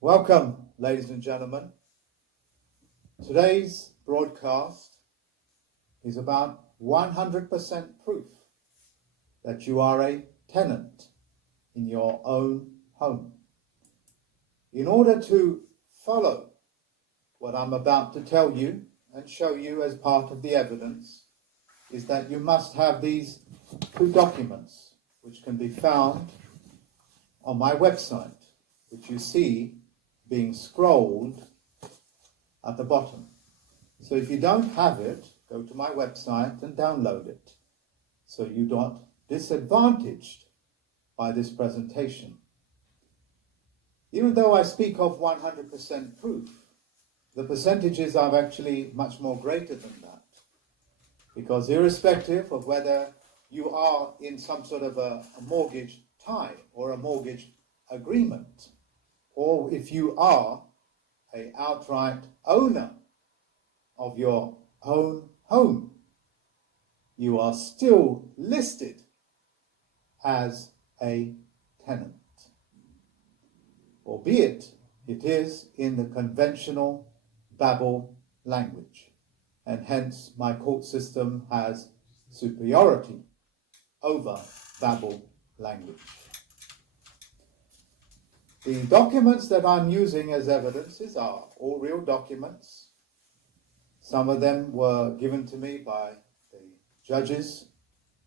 Welcome, ladies and gentlemen. Today's broadcast is about 100% proof that you are a tenant in your own home. In order to follow what I'm about to tell you and show you as part of the evidence, is that you must have these two documents, which can be found on my website, which you see being scrolled at the bottom. So if you don't have it, go to my website and download it, so you're not disadvantaged by this presentation. Even though I speak of 100% proof, the percentages are actually much more greater than that, because irrespective of whether you are in some sort of a mortgage tie or a mortgage agreement, or if you are an outright owner of your own home, you are still listed as a tenant, albeit it is in the conventional Babel language, and hence my court system has superiority over Babel language. The documents that I'm using as evidences are all real documents. Some of them were given to me by the judges,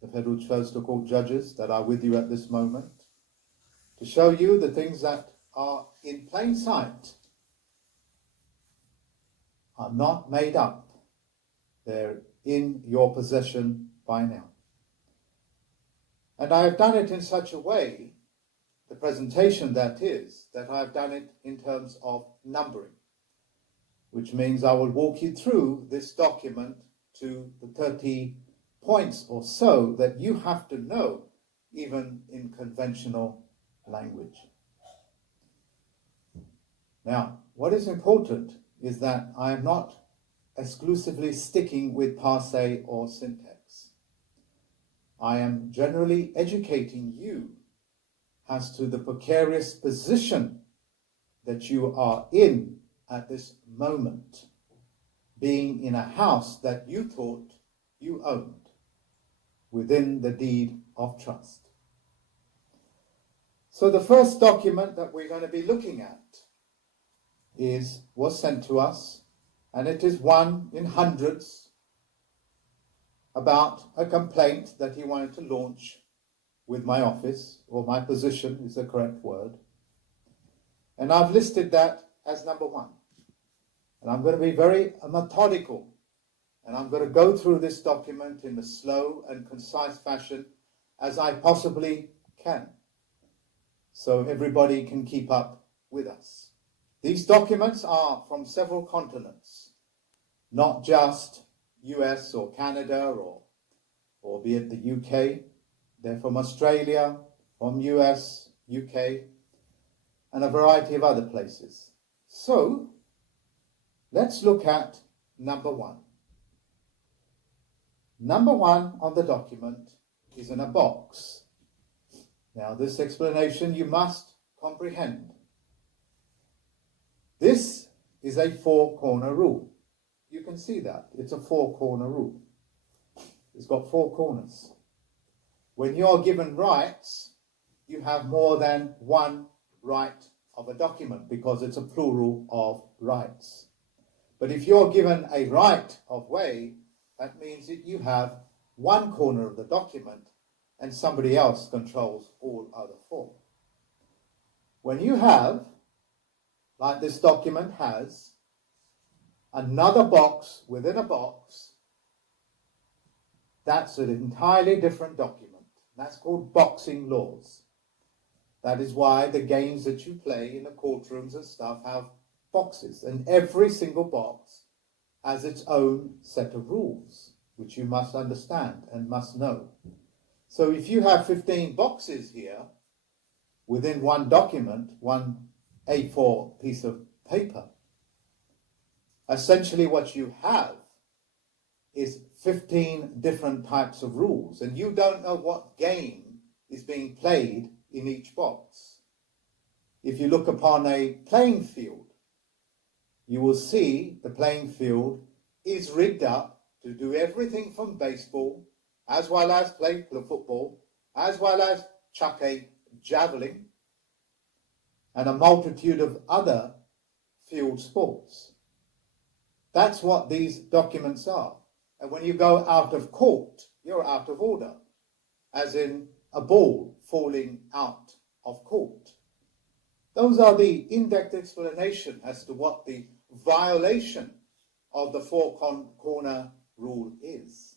the Federal Postal Court judges that are with you at this moment, to show you the things that are in plain sight are not made up. They're in your possession by now. And I have done it in such a way, the presentation that is, that I've done it in terms of numbering, which means I will walk you through this document to the 30 points or so that you have to know, even in conventional language. Now, what is important is that I am not exclusively sticking with passe or syntax. I am generally educating you as to the precarious position that you are in at this moment, being in a house that you thought you owned within the deed of trust. So the first document that we're going to be looking at was sent to us, and it is one in hundreds about a complaint that he wanted to launch with my office, or my position is the correct word. And I've listed that as number one. And I'm going to be very methodical, and I'm going to go through this document in a slow and concise fashion as I possibly can, so everybody can keep up with us. These documents are from several continents, not just US or Canada or be it the UK. They're from Australia, from US, UK, and a variety of other places. So let's look at number one. Number one on the document is in a box. Now, this explanation you must comprehend. This is a four-corner rule. You can see that. It's a four-corner rule. It's got four corners. When you're given rights, you have more than one right of a document, because it's a plural of rights. But if you're given a right of way, that means that you have one corner of the document and somebody else controls all other four. When you have, like this document has, another box within a box, that's an entirely different document. That's called boxing laws. That is why the games that you play in the courtrooms and stuff have boxes, and every single box has its own set of rules, which you must understand and must know. So if you have 15 boxes here within one document, one A4 piece of paper, essentially what you have is 15 different types of rules, and you don't know what game is being played in each box. if you look upon a playing field, you will see the playing field is rigged up to do everything from baseball, as well as play football, as well as chuck a javelin, and a multitude of other field sports. That's what these documents are. And when you go out of court, you're out of order, as in a ball falling out of court. Those are the in-depth explanation as to what the violation of the four-corner rule is.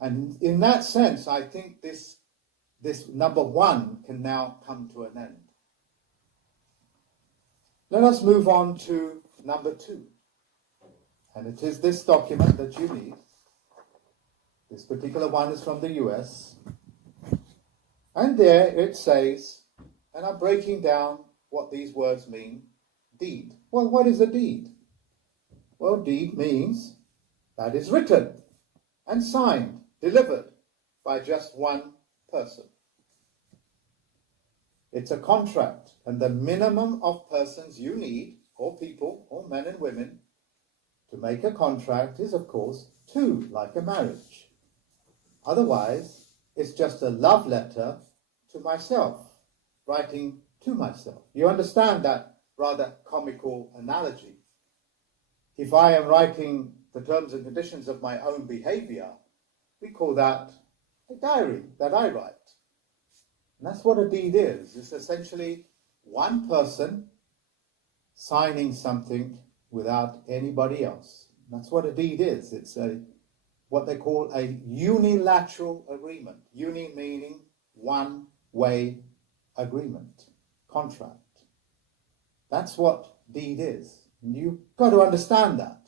And in that sense, I think this number one can now come to an end. Let us move on to number two. And it is this document that you need. This particular one is from the US. And there it says, and I'm breaking down what these words mean, deed. Well, what is a deed? Well, deed means that is written and signed, delivered by just one person. It's a contract, and the minimum of persons you need, or people, or men and women, to make a contract is, of course, two, like a marriage. Otherwise, it's just a love letter to myself, writing to myself. You understand that rather comical analogy? If I am writing the terms and conditions of my own behavior, we call that a diary that I write. And that's what a deed is. It's essentially one person signing something without anybody else. That's what a deed is. It's what they call a unilateral agreement. Uni meaning one-way agreement, contract. That's what deed is. And you've got to understand that,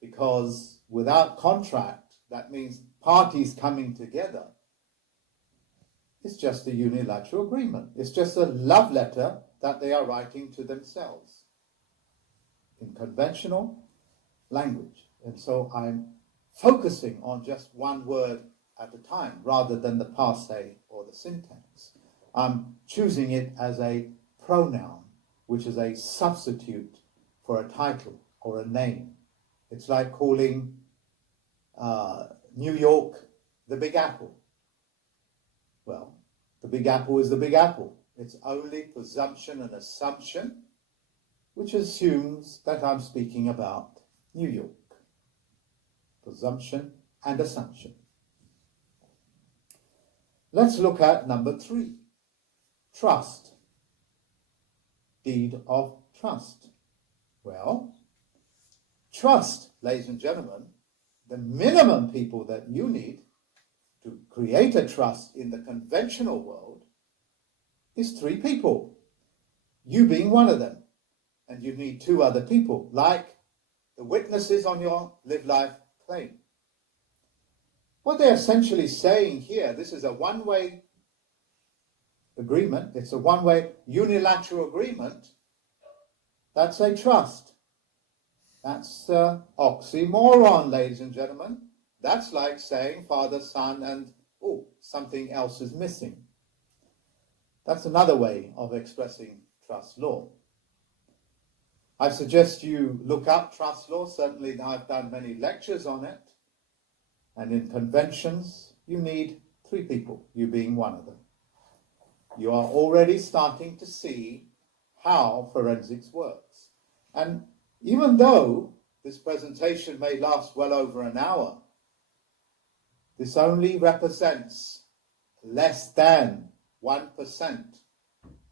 because without contract, that means parties coming together. It's just a unilateral agreement. It's just a love letter that they are writing to themselves in conventional language. And so I'm focusing on just one word at a time rather than the passe or the syntax. I'm choosing it as a pronoun, which is a substitute for a title or a name. It's like calling New York the Big Apple. Well, the Big Apple is the Big Apple. It's only presumption and assumption, which assumes that I'm speaking about New York. Presumption and assumption. Let's look at number 3. Trust. Deed of trust. Well, trust, ladies and gentlemen, the minimum people that you need to create a trust in the conventional world is 3 people, you being one of them. And you need 2 other people, like the witnesses on your Live Life claim. What they're essentially saying here, this is a one-way agreement, it's a one-way unilateral agreement. That's a trust. That's oxymoron, ladies and gentlemen. That's like saying Father, Son, and something else is missing. That's another way of expressing trust law. I suggest you look up trust law. Certainly I've done many lectures on it. And in conventions, you need 3 people, you being one of them. You are already starting to see how forensics works. And even though this presentation may last well over an hour, this only represents less than 1%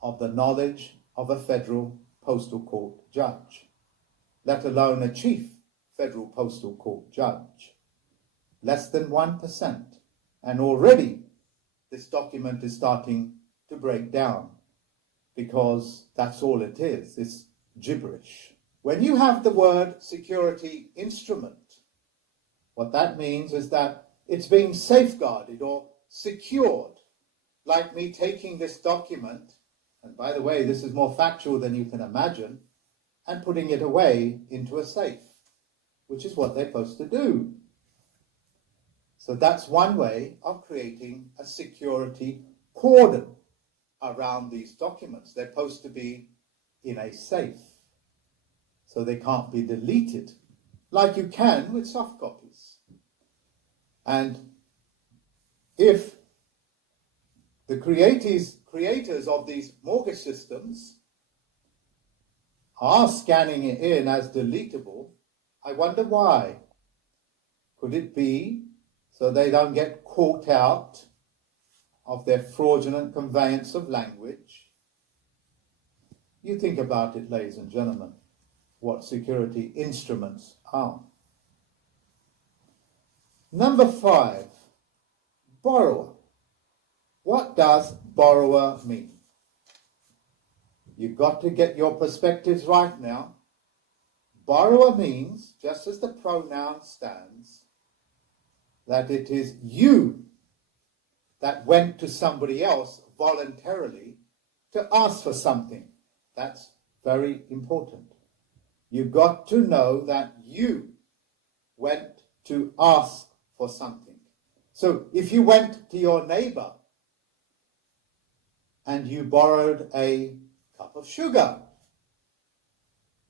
of the knowledge of a federal postal court judge, let alone a chief federal postal court judge. Less than 1%. And already this document is starting to break down, because that's all it is. It's gibberish. When you have the word security instrument, what that means is that it's being safeguarded or secured, like me taking this document, and by the way, this is more factual than you can imagine, and putting it away into a safe, which is what they're supposed to do. So that's one way of creating a security cordon around these documents. They're supposed to be in a safe, so they can't be deleted, like you can with soft copies. And if the creators of these mortgage systems are scanning it in as deletable, I wonder why. Could it be so they don't get caught out of their fraudulent conveyance of language? You think about it, ladies and gentlemen, what security instruments are. Number 5, borrower. What does borrower mean? You've got to get your perspectives right now. Borrower means, just as the pronoun stands, that it is you that went to somebody else voluntarily to ask for something. That's very important. You've got to know that you went to ask for something. So if you went to your neighbor and you borrowed a cup of sugar,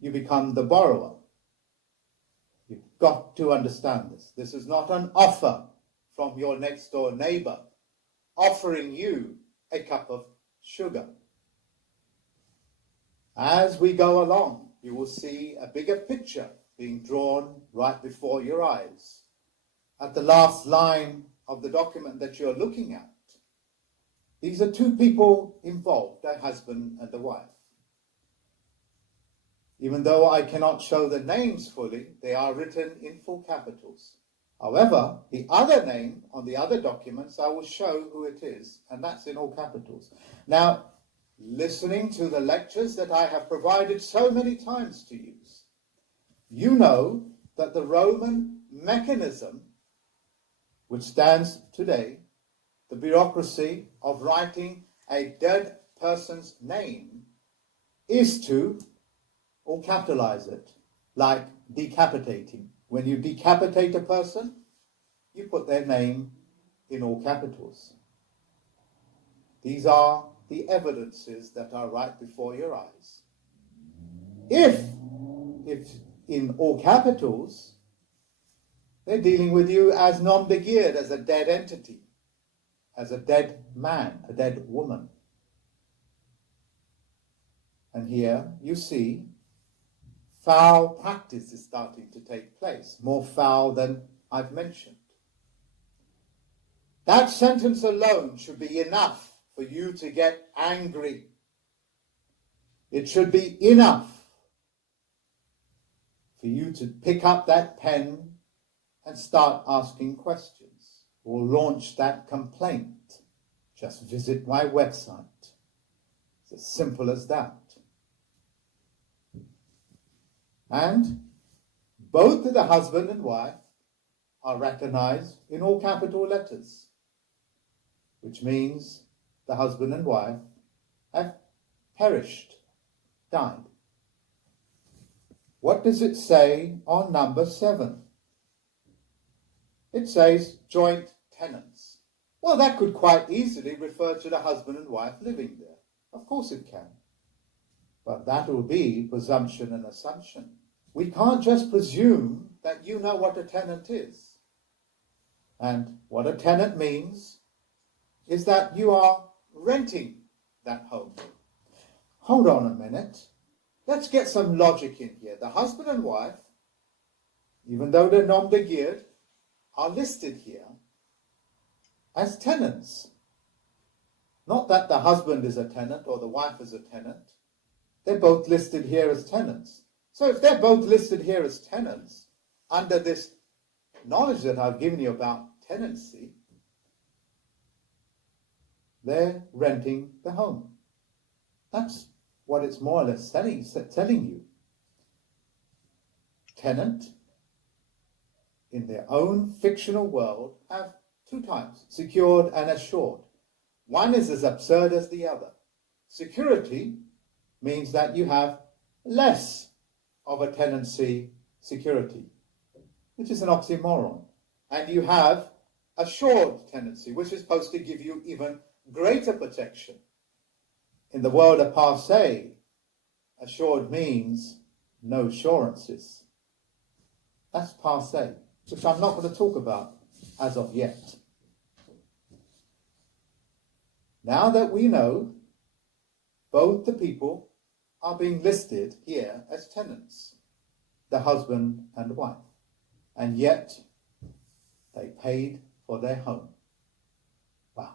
you become the borrower. You've got to understand this. This is not an offer from your next door neighbor offering you a cup of sugar. As we go along, you will see a bigger picture being drawn right before your eyes. At the last line of the document that you're looking at, these are two people involved, a husband and a wife. Even though I cannot show the names fully, they are written in full capitals. However, the other name on the other documents, I will show who it is, and that's in all capitals. Now, listening to the lectures that I have provided so many times to use, you know that the Roman mechanism, which stands today, the bureaucracy of writing a dead person's name, is to, or capitalize it, like decapitating. When you decapitate a person, you put their name in all capitals. These are the evidences that are right before your eyes. If in all capitals, they're dealing with you as non-begeered, as a dead entity, as a dead man, a dead woman. And here you see foul practice is starting to take place, more foul than I've mentioned. That sentence alone should be enough for you to get angry. It should be enough for you to pick up that pen and start asking questions or launch that complaint. Just visit my website. It's as simple as that. And both the husband and wife are recognized in all capital letters, which means the husband and wife have perished, died. What does it say on number 7? It says joint tenants. Well, that could quite easily refer to the husband and wife living there. Of course it can. But that will be presumption and assumption. We can't just presume that you know what a tenant is. And what a tenant means is that you are renting that home. Hold on a minute. Let's get some logic in here. The husband and wife, even though they're non-begeered, are listed here as tenants. Not that the husband is a tenant or the wife is a tenant. They're both listed here as tenants. So if they're both listed here as tenants, under this knowledge that I've given you about tenancy, they're renting the home. That's what it's more or less telling you. Tenant, in their own fictional world, have two types, secured and assured. One is as absurd as the other. Security means that you have less of a tenancy security, which is an oxymoron. And you have assured tenancy, which is supposed to give you even greater protection. in the world of passe, assured means no assurances. That's passe, which I'm not going to talk about as of yet. Now that we know both the people are being listed here as tenants, the husband and wife, and yet they paid for their home. Wow.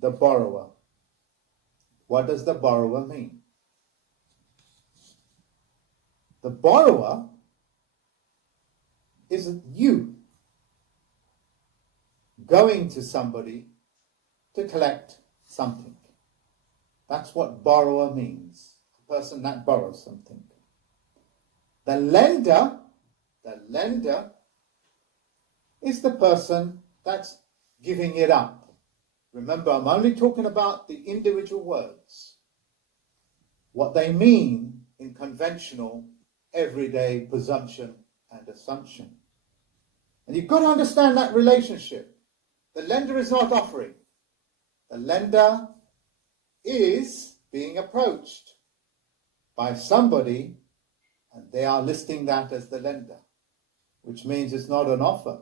The borrower. What does the borrower mean? The borrower is you going to somebody to collect something. That's what borrower means. The person that borrows something. The lender is the person that's giving it up. Remember, I'm only talking about the individual words, what they mean in conventional, everyday presumption and assumption. And you've got to understand that relationship. The lender is not offering. The lender is being approached by somebody, and they are listing that as the lender, which means it's not an offer.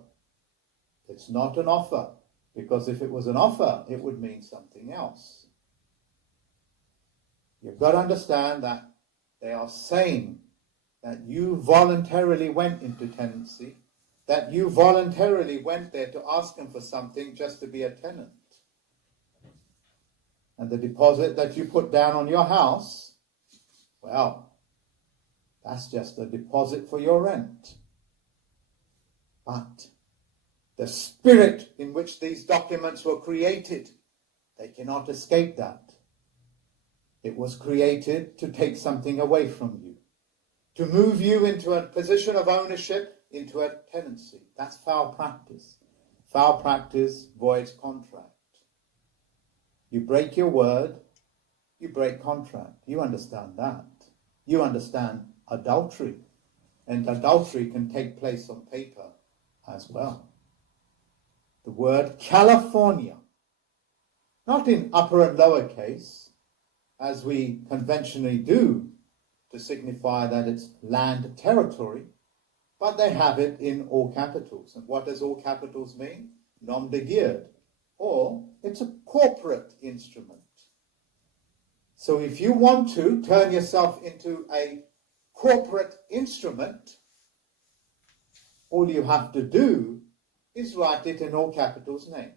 It's not an offer, because if it was an offer, it would mean something else. You've got to understand that they are saying that you voluntarily went into tenancy, that you voluntarily went there to ask them for something just to be a tenant. And the deposit that you put down on your house, well, that's just a deposit for your rent. But the spirit in which these documents were created, they cannot escape that. It was created to take something away from you, to move you into a position of ownership, into a tenancy. That's foul practice. Foul practice voids contract. You break your word, you break contract. You understand that. You understand adultery. And adultery can take place on paper as well. The word California, not in upper and lower case, as we conventionally do to signify that it's land territory, but they have it in all capitals. And what does all capitals mean? Nom de guerre, or it's a corporate instrument. So if you want to turn yourself into a corporate instrument, all you have to do is write it in all capitals name.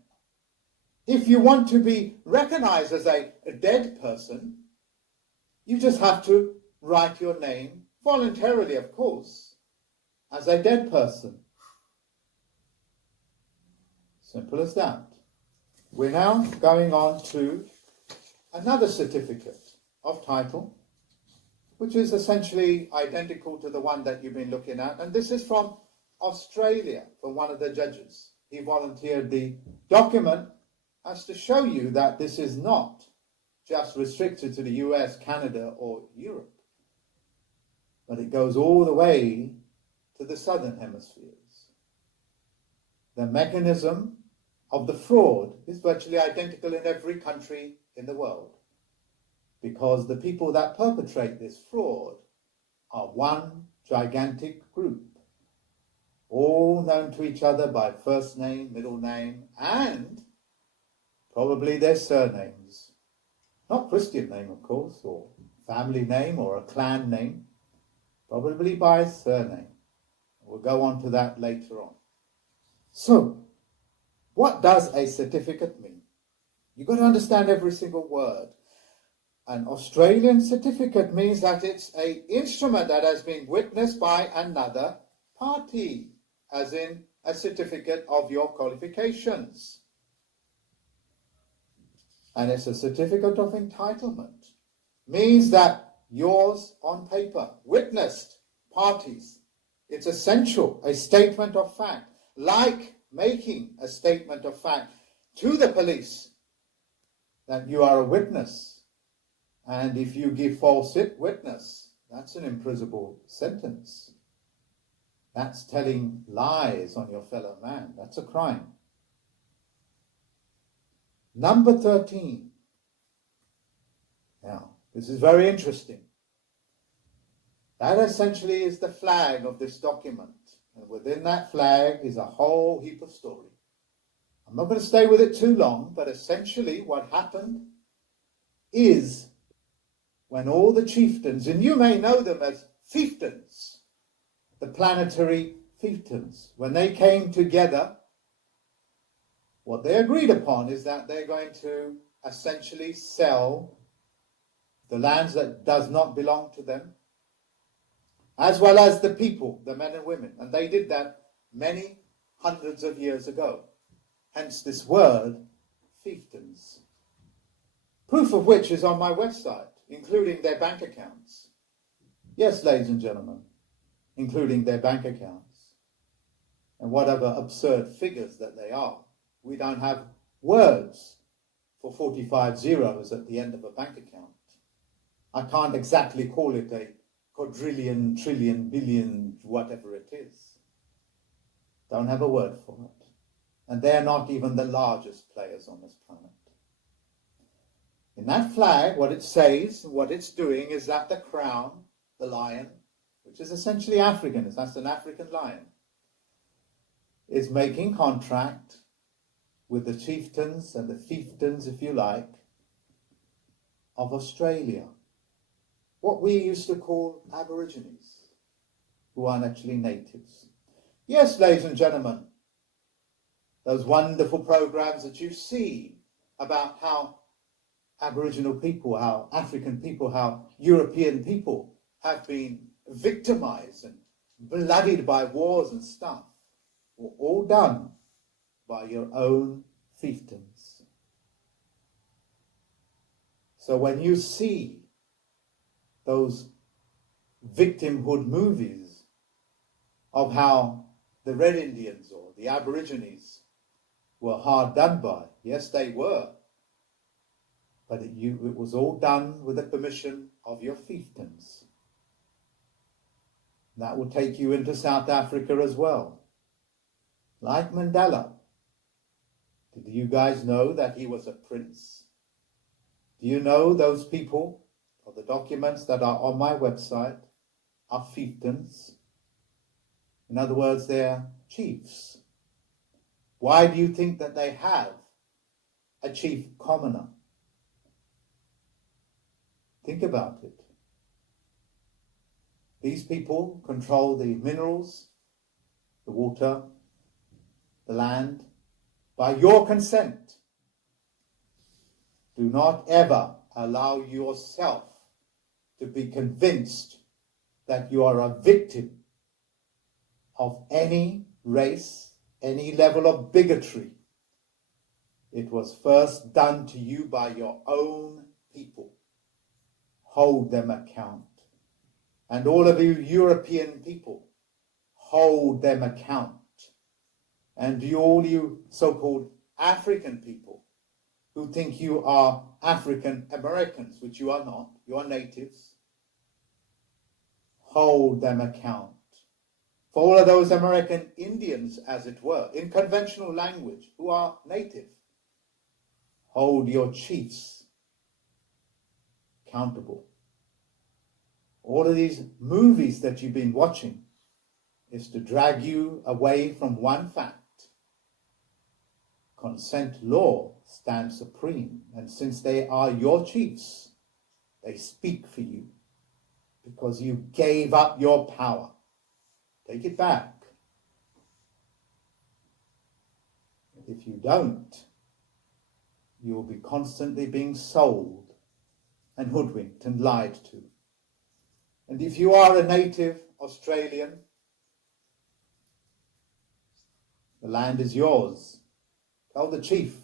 If you want to be recognized as a dead person, you just have to write your name, voluntarily of course, as a dead person. Simple as that. We're now going on to another certificate of title, which is essentially identical to the one that you've been looking at. And this is from Australia, from one of the judges. He volunteered the document as to show you that this is not just restricted to the US, Canada, or Europe, but it goes all the way to the southern hemispheres. The mechanism of the fraud is virtually identical in every country in the world, because the people that perpetrate this fraud are one gigantic group, all known to each other by first name, middle name, and probably their surnames. Not Christian name, of course, or family name, or a clan name, probably by surname. We'll go on to that later on. So, what does a certificate mean? You've got to understand every single word. An Australian certificate means that it's an instrument that has been witnessed by another party, as in a certificate of your qualifications. And it's a certificate of entitlement. Means that yours on paper, witnessed parties. It's essential, a statement of fact, like making a statement of fact to the police that you are a witness. And if you give false witness, that's an imprisonable sentence. That's telling lies on your fellow man. That's a crime. Number 13. Now, this is very interesting. That essentially is the flag of this document. And within that flag is a whole heap of story. I'm not going to stay with it too long, but essentially what happened is when all the chieftains, and you may know them as fiefdoms, the planetary fiefdoms, when they came together, what they agreed upon is that they're going to essentially sell the lands that does not belong to them, as well as the people, the men and women. And they did that many hundreds of years ago. Hence this word, fiefdoms. Proof of which is on my website, including their bank accounts. Yes, ladies and gentlemen, including their bank accounts. And whatever absurd figures that they are. We don't have words for 45 zeros at the end of a bank account. I can't exactly call it a quadrillion, trillion, billion, whatever it is. Don't have a word for it. And they're not even the largest players on this planet. In that flag, what it says, what it's doing is that the crown, the lion, which is essentially African, that's an African lion, is making contract with the chieftains and the fiefdoms, if you like, of Australia. What we used to call Aborigines, who aren't actually natives. Yes, ladies and gentlemen, those wonderful programs that you see about how Aboriginal people, how African people, how European people have been victimized and bloodied by wars and stuff, were all done by your own fiefdoms. So when you see those victimhood movies of how the Red Indians or the Aborigines were hard done by, yes, they were, but it was all done with the permission of your fiefdoms. That will take you into South Africa as well. Like Mandela. Did you guys know that he was a prince? Do you know those people, or the documents that are on my website, are fiefdoms? In other words, they're chiefs. Why do you think that they have a chief commoner? Think about it. These people control the minerals, the water, the land, by your consent. Do not ever allow yourself to be convinced that you are a victim of any race, any level of bigotry. It was first done to you by your own people. Hold them account. And all of you European people, hold them account. And all you so-called African people who think you are African Americans, which you are not, you are natives, hold them account. For all of those American Indians, as it were, in conventional language, who are native, hold your chiefs accountable. All of these movies that you've been watching is to drag you away from one fact. Consent law stands supreme, and since they are your chiefs, they speak for you because you gave up your power. Take it back. If you don't, you will be constantly being sold and hoodwinked and lied to. And if you are a native Australian, the land is yours. Tell the chief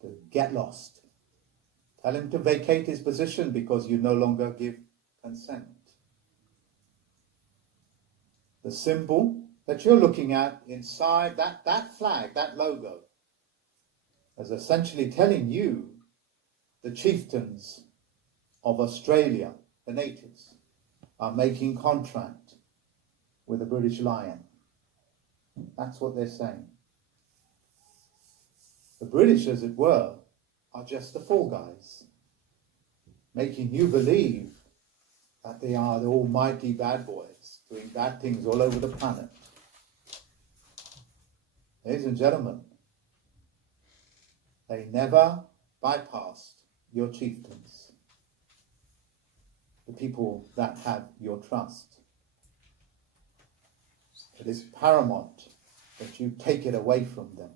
to get lost. Tell him to vacate his position because you no longer give consent. The symbol that you're looking at inside that flag, that logo, is essentially telling you the chieftains of Australia, the natives, are making contract with the British Lion. That's what they're saying. The British, as it were, are just the fall guys. making you believe that they are the almighty bad boys doing bad things all over the planet. Ladies and gentlemen, they never bypassed your chieftains, the people that have your trust. It is paramount that you take it away from them.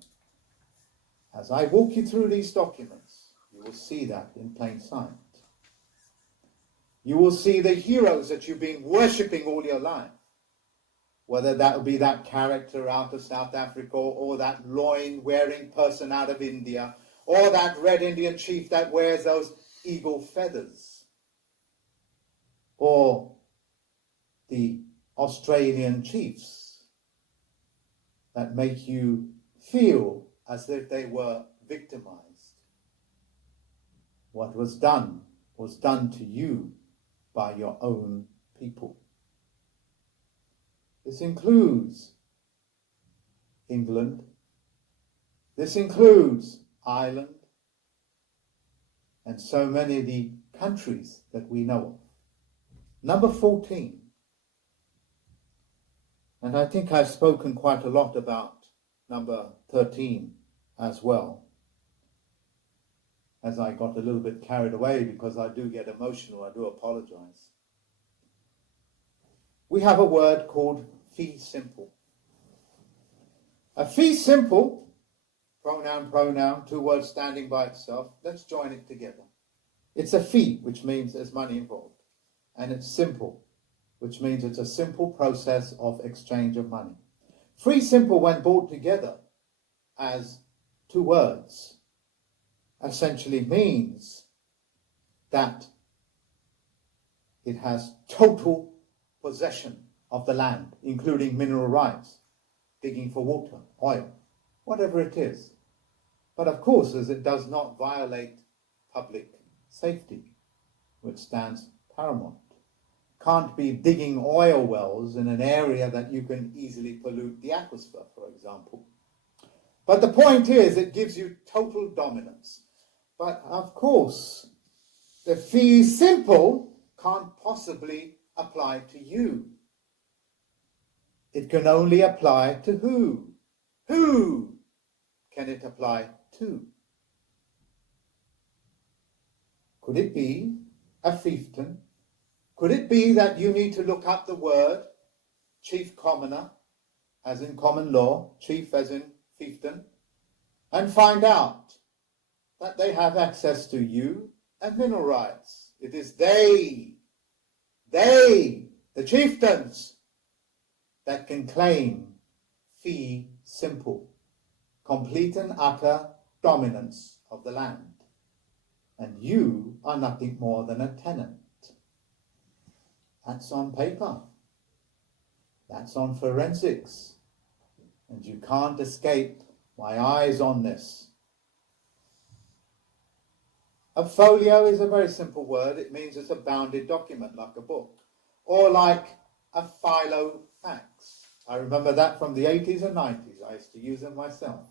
As I walk you through these documents, you will see that in plain sight. You will see the heroes that you've been worshipping all your life, whether that will be that character out of South Africa, or that loin-wearing person out of India, or that red Indian chief that wears those eagle feathers, or the Australian chiefs that make you feel as if they were victimized. What was done to you by your own people. This includes England, this includes Ireland, and so many of the countries that we know of. Number 14, and I think I've spoken quite a lot about number 13 as well, as I got a little bit carried away because I do get emotional. I do apologize. We have a word called fee simple. A fee simple, pronoun, two words standing by itself. Let's join it together. It's a fee, which means there's money involved. And it's simple, which means it's a simple process of exchange of money. Fee simple, when brought together as two words, essentially means that it has total possession of the land, including mineral rights, digging for water, oil, whatever it is. But of course, as it does not violate public safety, which stands paramount. Can't be digging oil wells in an area that you can easily pollute the aquifer, for example. But the point is, it gives you total dominance. But of course, the fee simple can't possibly apply to you. It can only apply to who? Who can it apply to? Could it be a fiefdom? Could it be that you need to look up the word chief commoner, as in common law, chief as in fiefdom, and find out that they have access to you and mineral rights? It is they, the chieftains, that can claim fee simple, complete and utter dominance of the land. And you are nothing more than a tenant. That's on paper. That's on forensics. And you can't escape my eyes on this. A folio is a very simple word. It means it's a bounded document, like a book, or like a filofax. I remember that from the 80s and 90s. I used to use them myself.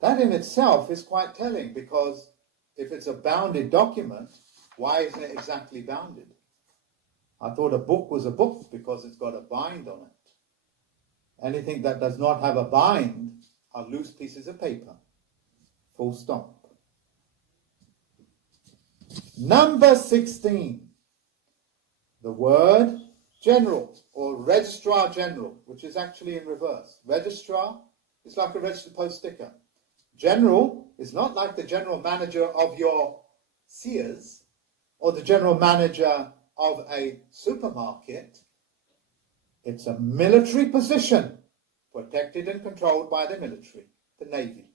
That in itself is quite telling, because if it's a bounded document, why isn't it exactly bounded? I thought a book was a book because it's got a bind on it. Anything that does not have a bind are loose pieces of paper. Full stop. Number 16. The word general, or registrar general, which is actually in reverse. Registrar is like a registered post sticker. General is not like the general manager of your Sears or the general manager of a supermarket. It's a military position, protected and controlled by the military, the Navy.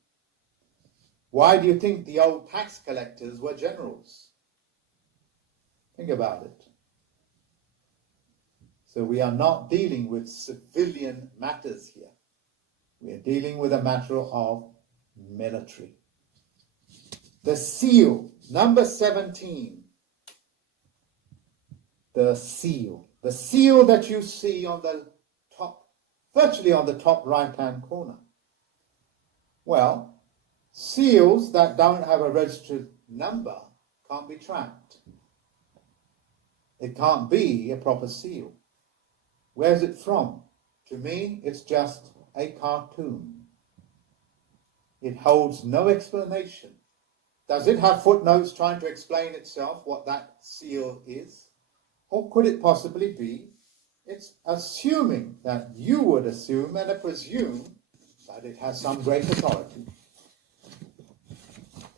Why do you think the old tax collectors were generals? Think about it. So we are not dealing with civilian matters here. We are dealing with a matter of military. The seal, number 17. The seal. The seal that you see on the top, virtually on the top right-hand corner. Well, seals that don't have a registered number can't be tracked. It can't be a proper seal. Where's it from? To me, it's just a cartoon. It holds no explanation. Does it have footnotes trying to explain itself what that seal is? Or could it possibly be it's assuming that you would assume and presume that it has some great authority?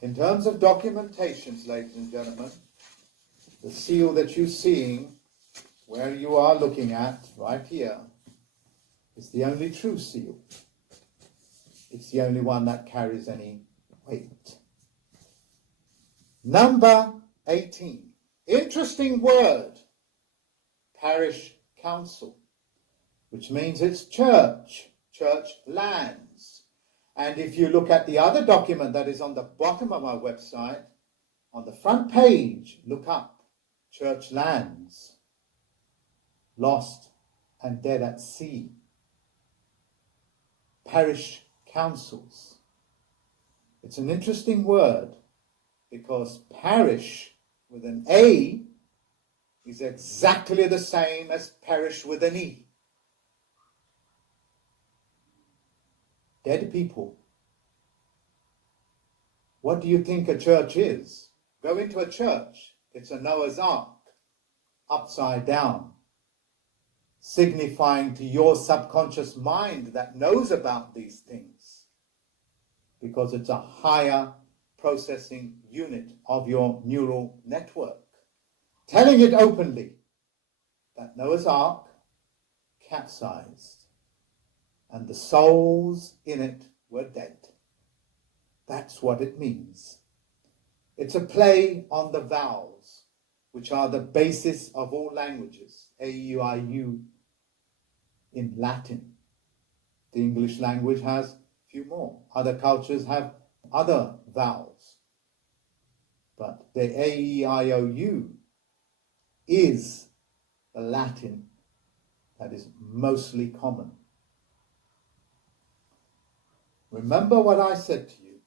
In terms of documentations, ladies and gentlemen, the seal that you're seeing, where you are looking at, right here, is the only true seal. It's the only one that carries any weight. Number 18. Interesting word. Parish council, which means it's church lands. And if you look at the other document that is on the bottom of our website, on the front page, look up church lands, lost and dead at sea. Parish councils. It's an interesting word because parish with an A is exactly the same as parish with an E. Dead people. What do you think a church is? Go into a church. It's a Noah's Ark, upside down, signifying to your subconscious mind that knows about these things, because it's a higher processing unit of your neural network, telling it openly that Noah's Ark capsized and the souls in it were dead. That's what it means. It's a play on the vowels, which are the basis of all languages, A, U, I, U in Latin. The English language has a few more. Other cultures have other vowels. But the A, E, I, O, U is the Latin that is mostly common. Remember what I said to you.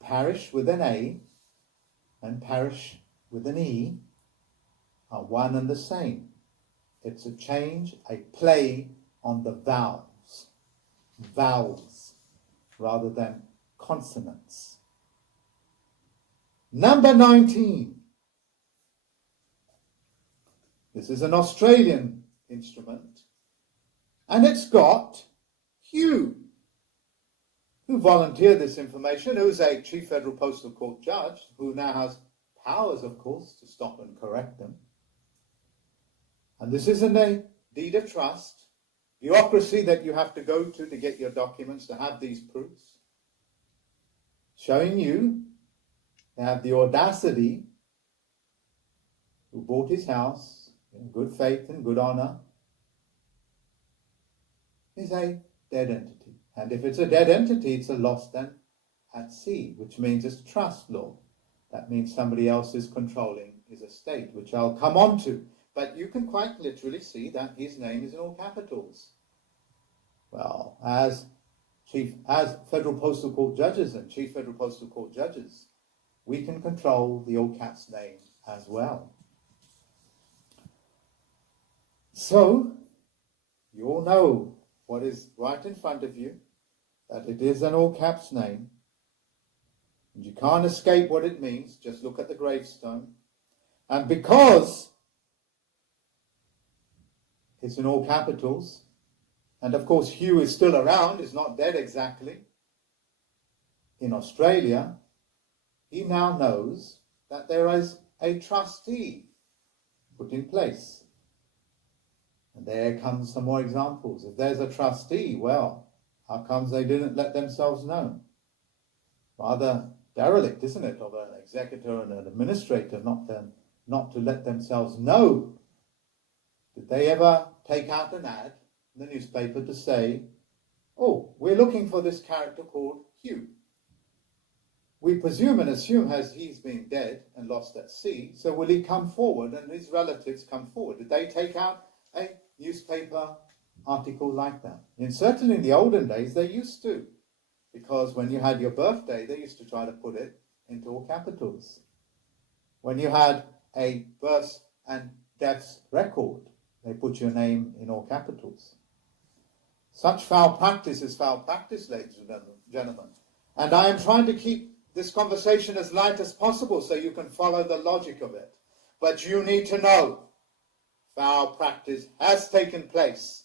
Parish with an A and parish with an E are one and the same. It's a change, a play on the vowels rather than consonants. Number 19. This is an Australian instrument, and it's got Hugh, who volunteered this information, who's a Chief Federal Postal Court judge, who now has powers, of course, to stop and correct them. And this isn't a deed of trust, bureaucracy that you have to go to get your documents, to have these proofs, showing you they have the audacity, who bought his house in good faith and good honor, is a dead entity. And if it's a dead entity, it's a lost and at sea, which means it's trust law. That means somebody else is controlling his estate, which I'll come on to. But you can quite literally see that his name is in all capitals. Well, as Federal Postal Court judges and Chief Federal Postal Court judges, we can control the all caps name as well. So, you all know what is right in front of you, that it is an all caps name, and you can't escape what it means. Just look at the gravestone. And because it's in all capitals, and of course Hugh is still around, is not dead exactly, in Australia, he now knows that there is a trustee put in place. And there comes some more examples. If there's a trustee, well, how comes they didn't let themselves know? Rather derelict, isn't it, of an executor and an administrator not to let themselves know. Did they ever take out an ad in the newspaper to say, oh, we're looking for this character called Hugh. We presume and assume as he's been dead and lost at sea, so will he come forward and his relatives come forward? Did they take out a newspaper article like that? And certainly in the olden days they used to, because when you had your birthday they used to try to put it into all capitals. when you had a births and deaths record, they put your name in all capitals. Such foul practice is foul practice, ladies and gentlemen. And I am trying to keep this conversation as light as possible so you can follow the logic of it. But you need to know foul practice has taken place.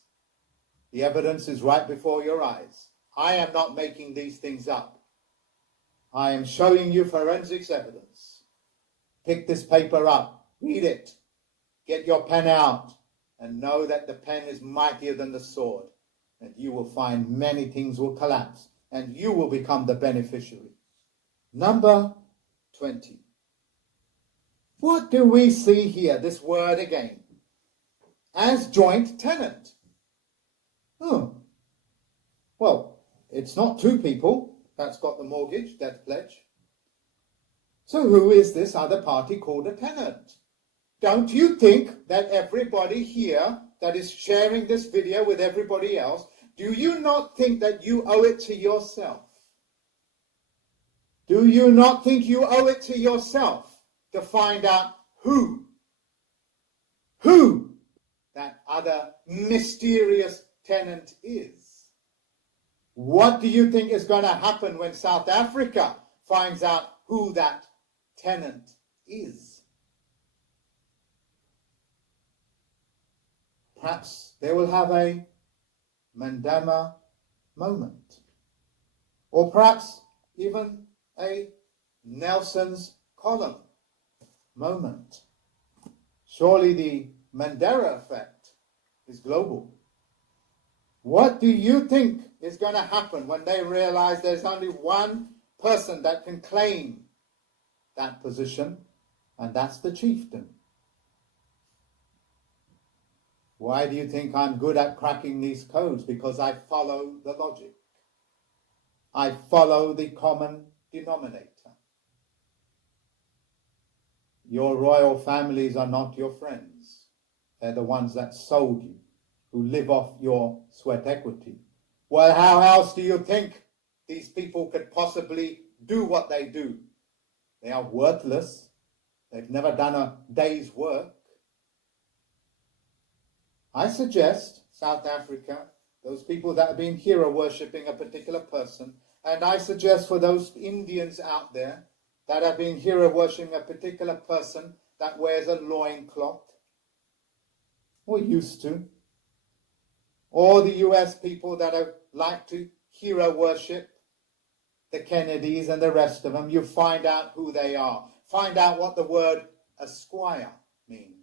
The evidence is right before your eyes. I am not making these things up. I am showing you forensics evidence. Pick this paper up, read it, get your pen out, and know that the pen is mightier than the sword. And you will find many things will collapse, and you will become the beneficiary. Number 20. What do we see here? This word again. As joint tenant. Oh. Well, it's not two people that's got the mortgage, death pledge. So who is this other party called a tenant? Don't you think that everybody here that is sharing this video with everybody else, do you not think that you owe it to yourself? Do you not think you owe it to yourself to find out who that other mysterious tenant is? What do you think is going to happen when South Africa finds out who that tenant is? Perhaps they will have a Mandela moment, or perhaps even a Nelson's column moment. Surely the Mandela effect is global. What do you think is going to happen when they realize there's only one person that can claim that position, and that's the chieftain? Why do you think I'm good at cracking these codes? Because I follow the logic. I follow the common denominator. Your royal families are not your friends. They're the ones that sold you, who live off your sweat equity. Well, how else do you think these people could possibly do what they do? They are worthless. They've never done a day's work. I suggest South Africa, those people that have been hero worshipping a particular person, and I suggest for those Indians out there that have been hero worshipping a particular person that wears a loincloth, or used to, or the US people that have liked to hero worship the Kennedys and the rest of them, you find out who they are. Find out what the word esquire means.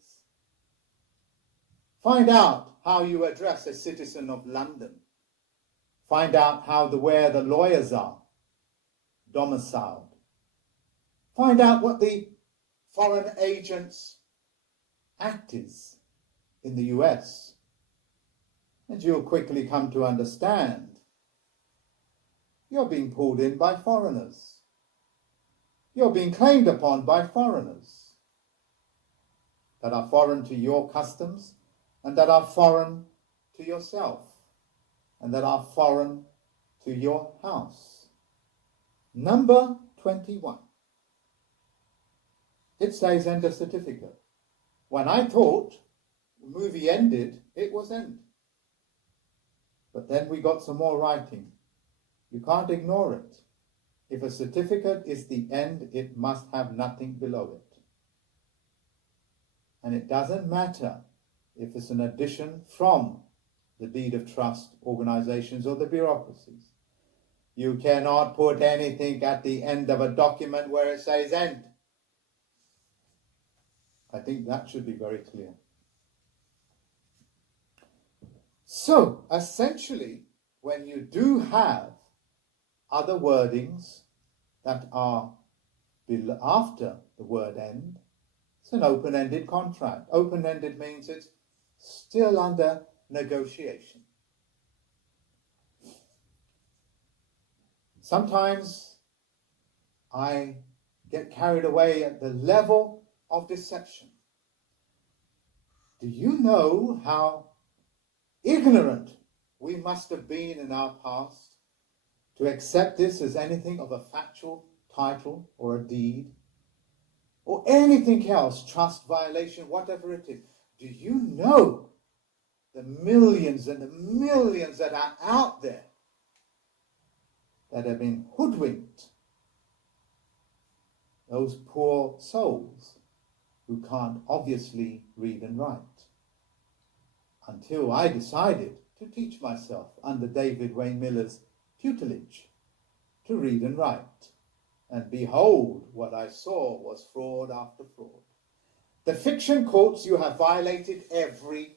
Find out how you address a citizen of London. Find out where the lawyers are domiciled. Find out what the Foreign Agents Act is in the US. And you'll quickly come to understand you're being pulled in by foreigners. You're being claimed upon by foreigners that are foreign to your customs, and that are foreign to yourself, and that are foreign to your house. Number 21. It says end of certificate. When I thought the movie ended, it was end. But then we got some more writing. You can't ignore it. If a certificate is the end, it must have nothing below it. And it doesn't matter if it's an addition from the deed of trust organizations or the bureaucracies. You cannot put anything at the end of a document where it says end. I think that should be very clear. So, essentially, when you do have other wordings that are after the word end, it's an open-ended contract. Open-ended means it's still under negotiation. Sometimes I get carried away at the level of deception. Do you know how ignorant we must have been in our past to accept this as anything of a factual title or a deed? or anything else, trust violation, whatever it is. Do you know the millions and the millions that are out there that have been hoodwinked? Those poor souls who can't obviously read and write. Until I decided to teach myself under David Wayne Miller's tutelage to read and write. And behold, what I saw was fraud after fraud. The fiction courts, you have violated every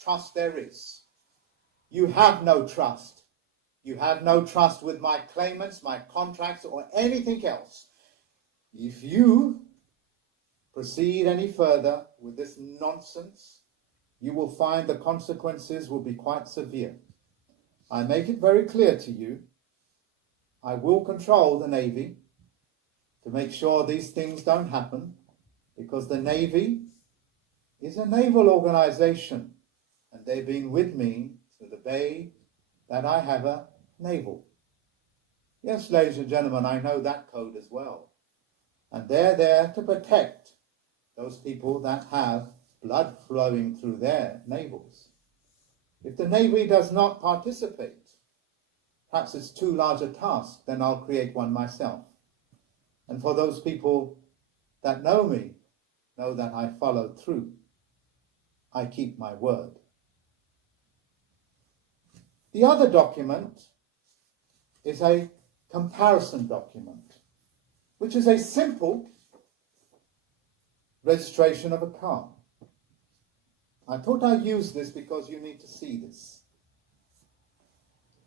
trust there is. You have no trust. You have no trust with my claimants, my contracts, or anything else. If you proceed any further with this nonsense, you will find the consequences will be quite severe. I make it very clear to you, I will control the Navy to make sure these things don't happen, because the Navy is a naval organization, and they've been with me through the day that I have a naval. Yes, ladies and gentlemen, I know that code as well. And they're there to protect those people that have blood flowing through their navels. If the Navy does not participate, perhaps it's too large a task, then I'll create one myself. And for those people that know me, know that I follow through. I keep my word. The other document is a comparison document, which is a simple registration of a car. I thought I'd use this because you need to see this.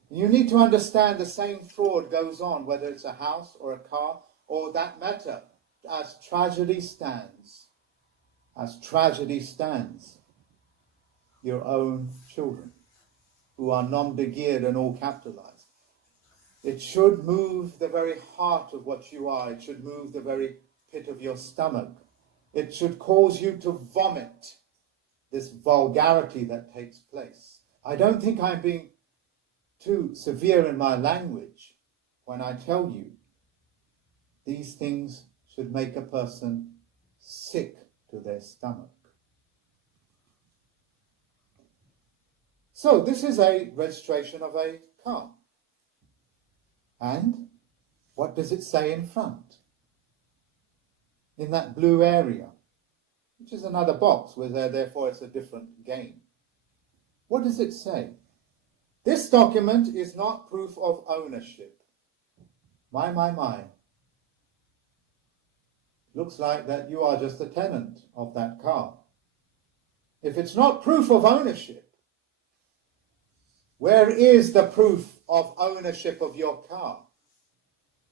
You need to understand the same fraud goes on, whether it's a house or a car or that matter, as tragedy stands. As tragedy stands, your own children, who are nom de guerre and all capitalized. It should move the very heart of what you are. It should move the very pit of your stomach. It should cause you to vomit this vulgarity that takes place. I don't think I'm being too severe in my language when I tell you these things should make a person sick to their stomach. So this is a registration of a car. And what does it say in front? In that blue area, which is another box, where therefore it's a different game. What does it say? This document is not proof of ownership. My. Looks like that you are just a tenant of that car. If it's not proof of ownership, where is the proof of ownership of your car?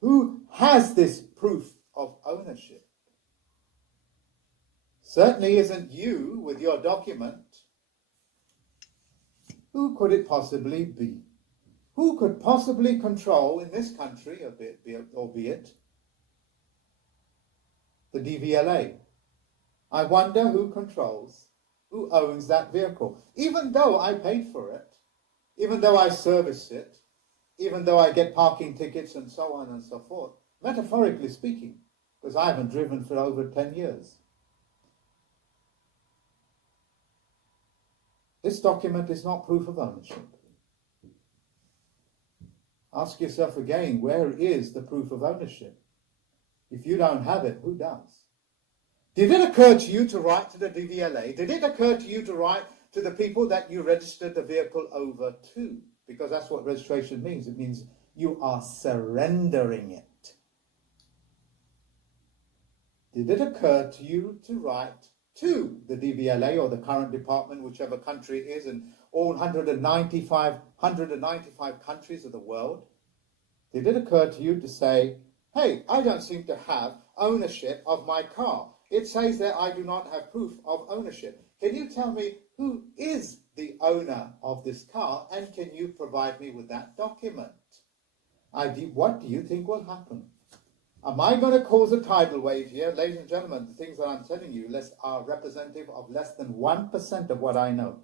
Who has this proof of ownership? Certainly isn't you with your document. Who could it possibly be? Who could possibly control in this country, albeit, the DVLA? I wonder who controls, who owns that vehicle. Even though I paid for it, even though I service it, even though I get parking tickets and so on and so forth, metaphorically speaking, because I haven't driven for over 10 years. This document is not proof of ownership. Ask yourself again, where is the proof of ownership? If you don't have it, who does? Did it occur to you to write to the DVLA? Did it occur to you to write to the people that you registered the vehicle over to? Because that's what registration means. It means you are surrendering it. Did it occur to you to write to the DVLA or the current department, whichever country it is, in all 195 countries of the world? Did it occur to you to say, hey, I don't seem to have ownership of my car. It says that I do not have proof of ownership. Can you tell me who is the owner of this car, and can you provide me with that document? What do you think will happen? Am I going to cause a tidal wave here? Ladies and gentlemen, the things that I'm telling you are representative of less than 1% of what I know.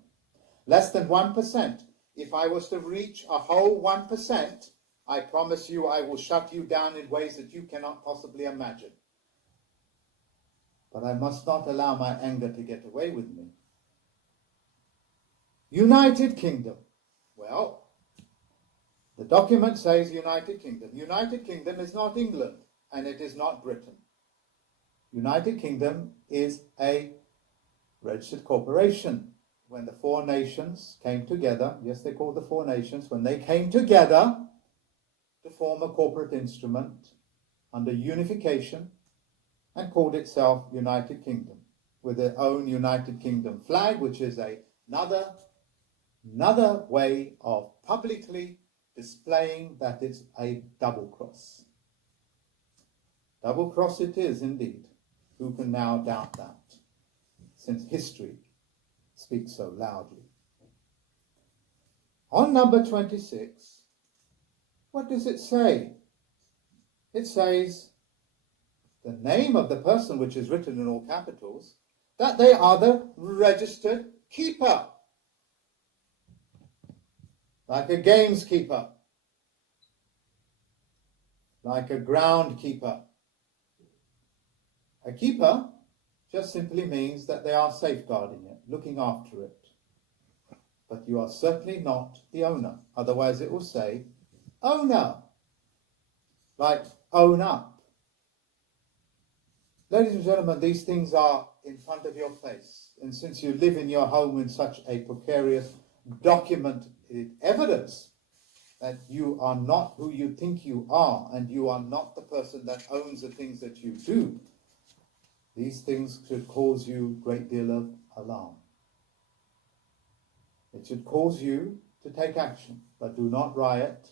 Less than 1%. If I was to reach a whole 1%, I promise you I will shut you down in ways that you cannot possibly imagine. but I must not allow my anger to get away with me. United Kingdom. Well, the document says United Kingdom. United Kingdom is not England, and it is not Britain. United Kingdom is a registered corporation. When the four nations came together, yes, they're called the four nations, when they came together to form a corporate instrument under unification and called itself United Kingdom, with their own United Kingdom flag, which is another way of publicly displaying that it's a double cross. Double cross it is indeed. Who can now doubt that, since history speaks so loudly? On number 26, what does it say? It says the name of the person, which is written in all capitals, that they are the registered keeper. Like a gameskeeper, like a groundkeeper. A keeper just simply means that they are safeguarding it, looking after it. But you are certainly not the owner. Otherwise it will say owner, like own up. Ladies and gentlemen, these things are in front of your face. And since you live in your home in such a precarious documented evidence that you are not who you think you are, and you are not the person that owns the things that you do, these things should cause you a great deal of alarm. It should cause you to take action, but do not riot.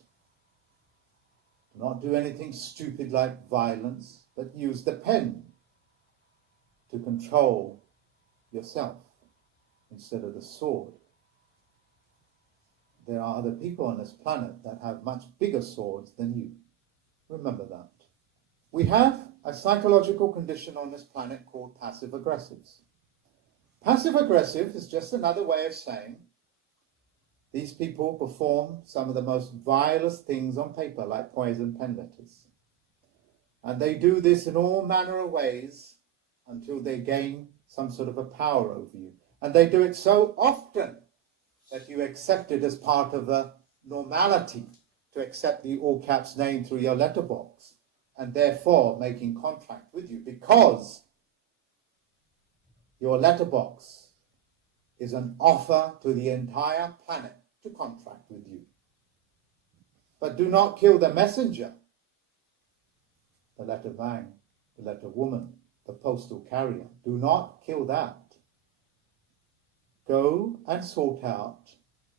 Do not do anything stupid like violence, but use the pen to control yourself instead of the sword. There are other people on this planet that have much bigger swords than you. Remember that. We have a psychological condition on this planet called passive-aggressives. Passive-aggressive is just another way of saying these people perform some of the most vilest things on paper, like poison pen letters. And they do this in all manner of ways until they gain some sort of a power over you. And they do it so often that you accept it as part of the normality to accept the all caps name through your letterbox, and therefore making contact with you, because your letterbox is an offer to the entire planet to contract with you. But do not kill the messenger, the letter man, the letter woman, the postal carrier. Do not kill that. Go and sort out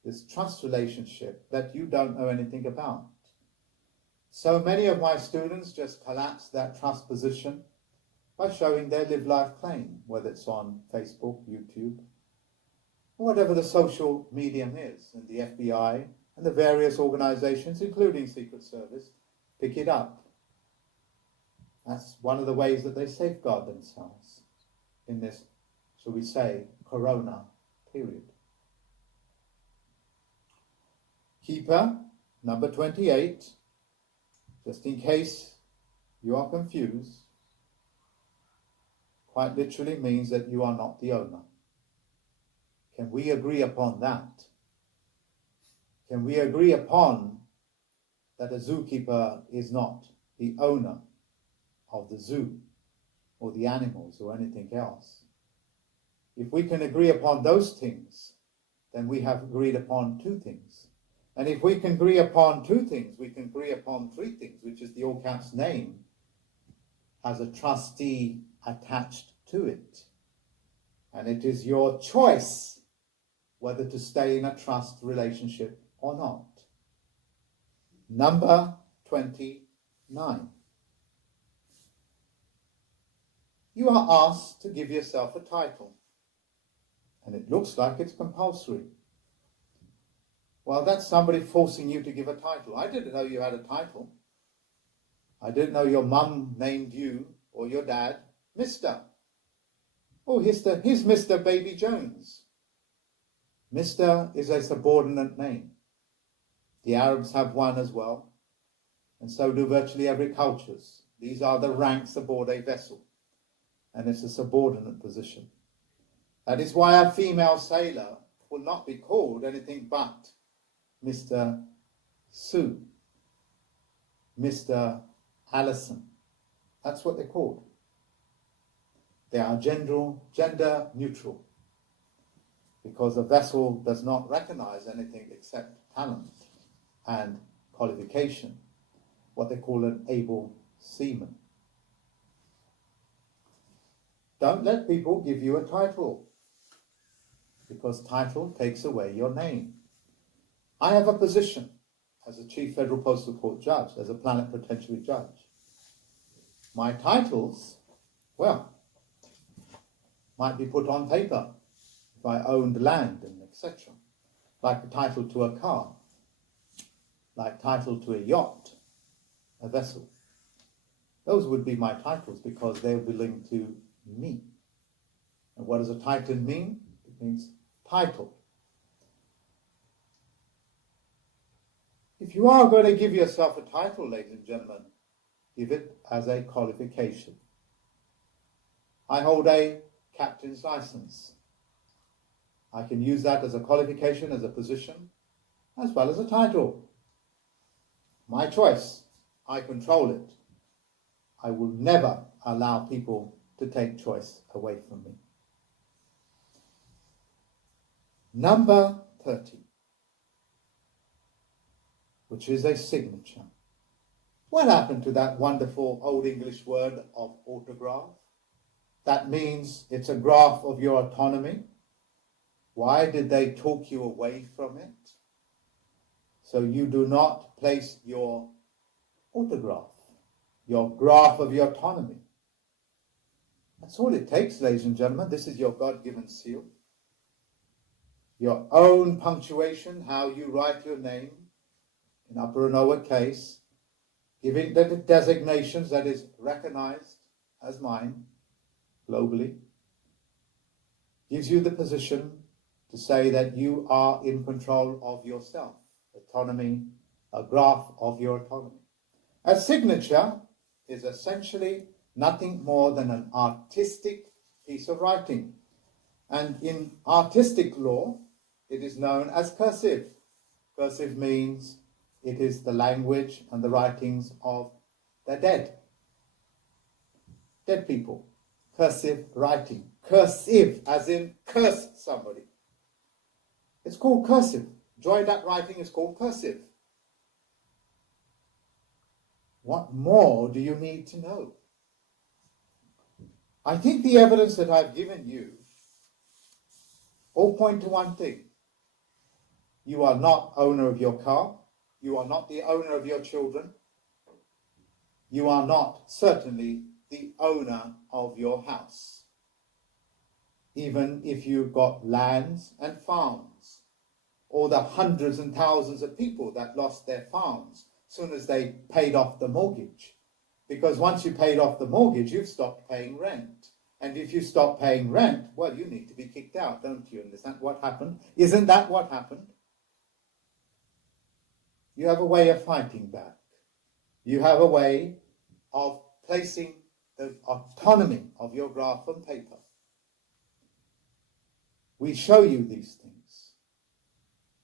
this trust relationship that you don't know anything about. So many of my students just collapse that trust position by showing their live life claim, whether it's on Facebook, YouTube, or whatever the social medium is, and the FBI and the various organizations, including Secret Service, pick it up. That's one of the ways that they safeguard themselves in this, shall we say, corona period. Keeper, number 28, just in case you are confused, quite literally means that you are not the owner. Can we agree upon that? Can we agree upon that a zookeeper is not the owner of the zoo or the animals or anything else? If we can agree upon those things, then we have agreed upon two things. And if we can agree upon two things, we can agree upon three things, which is the all caps name has a trustee attached to it. And it is your choice whether to stay in a trust relationship or not. Number 29. You are asked to give yourself a title, and it looks like it's compulsory. Well, that's somebody forcing you to give a title. I didn't know you had a title. I didn't know your mum named you or your dad Mr. Oh, here's Mr. Baby Jones. Mr. is a subordinate name. The Arabs have one as well, and so do virtually every culture. These are the ranks aboard a vessel. and it's a subordinate position. That is why a female sailor will not be called anything but Mr. Sue, Mr. Allison. That's what they're called. They are gender neutral, because a vessel does not recognize anything except talent and qualification, what they call an able seaman. Don't let people give you a title, because title takes away your name. I have a position as a Chief Federal Postal Court Judge, as a plenipotentiary judge. My titles, well, might be put on paper if I owned land and etc. Like a title to a car, like title to a yacht, a vessel. Those would be my titles because they belong to me. And what does a title mean? It means title. If you are going to give yourself a title, ladies and gentlemen, give it as a qualification. I hold a captain's license. I can use that as a qualification, as a position, as well as a title. My choice. I control it. I will never allow people to take choice away from me. Number 30, which is a signature. What happened to that wonderful Old English word of autograph? That means it's a graph of your autonomy. Why did they talk you away from it? So you do not place your autograph, your graph of your autonomy. That's all it takes, ladies and gentlemen. This is your God-given seal. Your own punctuation, how you write your name in upper and lower case, giving the designations that is recognized as mine globally, gives you the position to say that you are in control of yourself. Autonomy, a graph of your autonomy. A signature is essentially nothing more than an artistic piece of writing. And in artistic law, it is known as cursive. Cursive means it is the language and the writings of the dead. Dead people. Cursive writing. Cursive, as in curse somebody. It's called cursive. Join that writing is called cursive. What more do you need to know? I think the evidence that I've given you all point to one thing. You are not owner of your car. You are not the owner of your children. You are not certainly the owner of your house. Even if you've got lands and farms, or the hundreds and thousands of people that lost their farms as soon as they paid off the mortgage. Because once you paid off the mortgage, you've stopped paying rent. And if you stop paying rent, well, you need to be kicked out, don't you? And is that what happened? Isn't that what happened? You have a way of fighting back. You have a way of placing the autonomy of your graph on paper. We show you these things.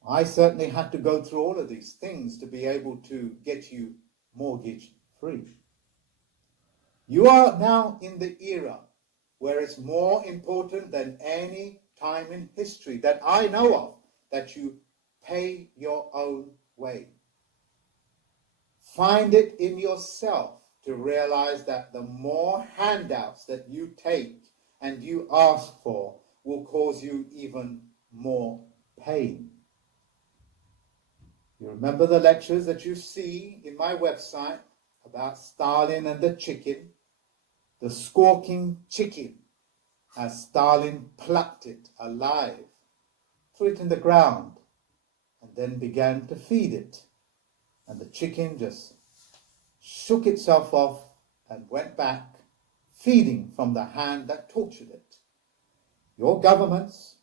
I certainly had to go through all of these things to be able to get you mortgage free. You are now in the era where it's more important than any time in history that I know of that you pay your own way. Find it in yourself to realize that the more handouts that you take and you ask for will cause you even more pain. You remember the lectures that you see in my website about Stalin and the chicken, the squawking chicken, as Stalin plucked it alive, threw it in the ground, and then began to feed it. And the chicken just shook itself off and went back, feeding from the hand that tortured it. Your governments,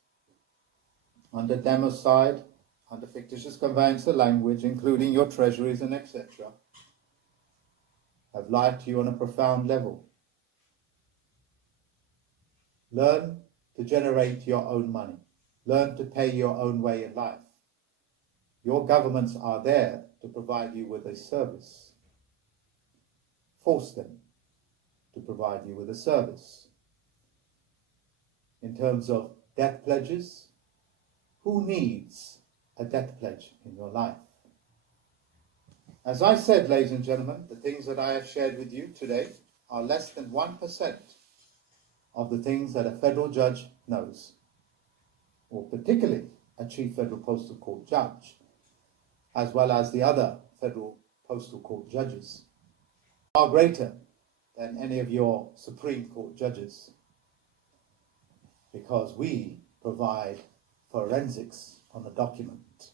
under democide, under fictitious conveyance of language, including your treasuries and etc., have lied to you on a profound level. Learn to generate your own money. Learn to pay your own way in life. Your governments are there to provide you with a service. Force them to provide you with a service. In terms of debt pledges, who needs a debt pledge in your life? As I said, ladies and gentlemen, the things that I have shared with you today are less than 1% of the things that a federal judge knows, or particularly a Chief Federal Postal Court judge, as well as the other Federal Postal Court judges, are greater than any of your Supreme Court judges, because we provide forensics on the document,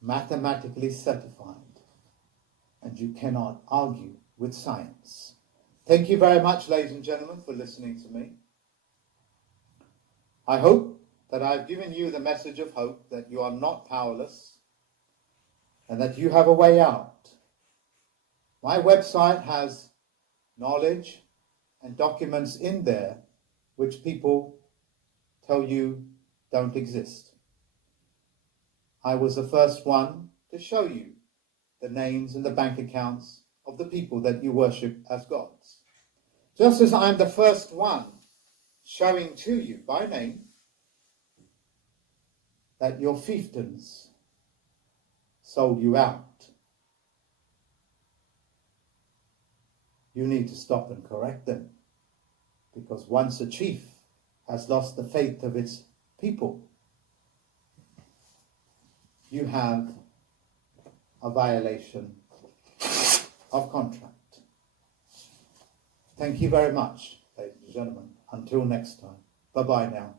mathematically certified, and you cannot argue with science. Thank you very much, ladies and gentlemen, for listening to me. I hope that I've given you the message of hope that you are not powerless and that you have a way out. My website has knowledge and documents in there which people tell you don't exist. I was the first one to show you the names and the bank accounts of the people that you worship as gods. Just as I'm the first one showing to you by name that your fiefdoms sold you out. You need to stop and correct them, because once a chief has lost the faith of its people, you have a violation of contract. Thank you very much, ladies and gentlemen. Until next time. Bye-bye now.